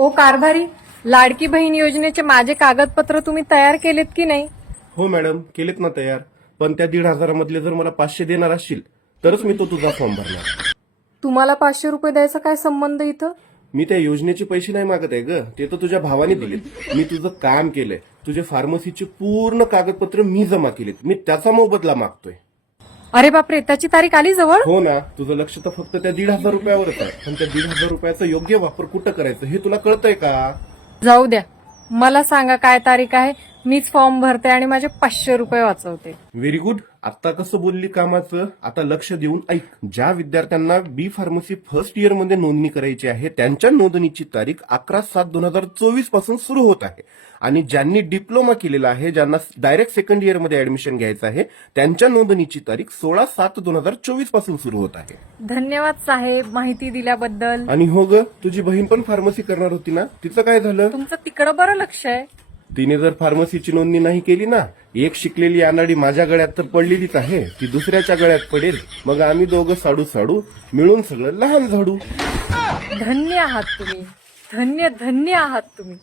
ओ कारभारी लाडकी बहीण योजनेचे माझे कागदपत्र तुम्ही तयार केलेत की नाही? हो मॅडम केलेत ना तयार. पण त्या दीड हजारामधले जर मला पाचशे देणार असशील तरच मी तो तुझा फॉर्म भरणार. तुम्हाला पाचशे रुपये द्यायचा काय संबंध इथं? मी त्या योजनेचे पैसे नाही मागत आहे ग. ते तर तुझ्या भावाने दिलेत. मी तुझं काम केलंय. तुझे फार्मसीचे पूर्ण कागदपत्र मी जमा केलेत. मी त्याचा मोबदला मागतोय. अरे बापरे त्याची तारीख आली जवळ? हो ना तुझं लक्ष तर फक्त त्या दीड हजार रुपयावरच आहे. पण त्या दीड हजार रुपयाचा योग्य वापर कुठं करायचं हे तुला कळतंय का? जाऊ द्या. मला सांगा काय तारीख आहे. मीच फॉर्म भरते आणि माझे पाचशे रुपये वाचवते. व्हेरी गुड आता कसं बोलली कामाचं? आता लक्ष देऊन ऐक. ज्या विद्यार्थ्यांना बी फार्मसी फर्स्ट इयरमध्ये नोंदणी करायची आहे त्यांच्या नोंदणीची तारीख अकरा सात दोन हजार चोवीसपासून सुरू होत आहे. आणि ज्यांनी डिप्लोमा केलेला आहे ज्यांना डायरेक्ट सेकंड इयरमध्ये ऍडमिशन घ्यायचं आहे त्यांच्या नोंदणीची तारीख सोळा सात दोन हजार चोवीसपासून सुरू होत आहे. धन्यवाद साहेब माहिती दिल्याबद्दल. आणि हो ग तुझी बहीण पण फार्मसी करणार होती ना? तिचं काय झालं? तुमचं तिकडं बरं लक्ष आहे. तिने जर फार्मसीची नोंदणी नाही केली ना एक शिकलेली अनाडी माझ्या गळ्यात तर पडलेलीच आहे ती दुसऱ्याच्या गळ्यात पडेल. मग आम्ही दोघं साडू साडू मिळून सगळं लहान झाडू. धन्य आहात तुम्ही. धन्य धन्य आहात तुम्ही.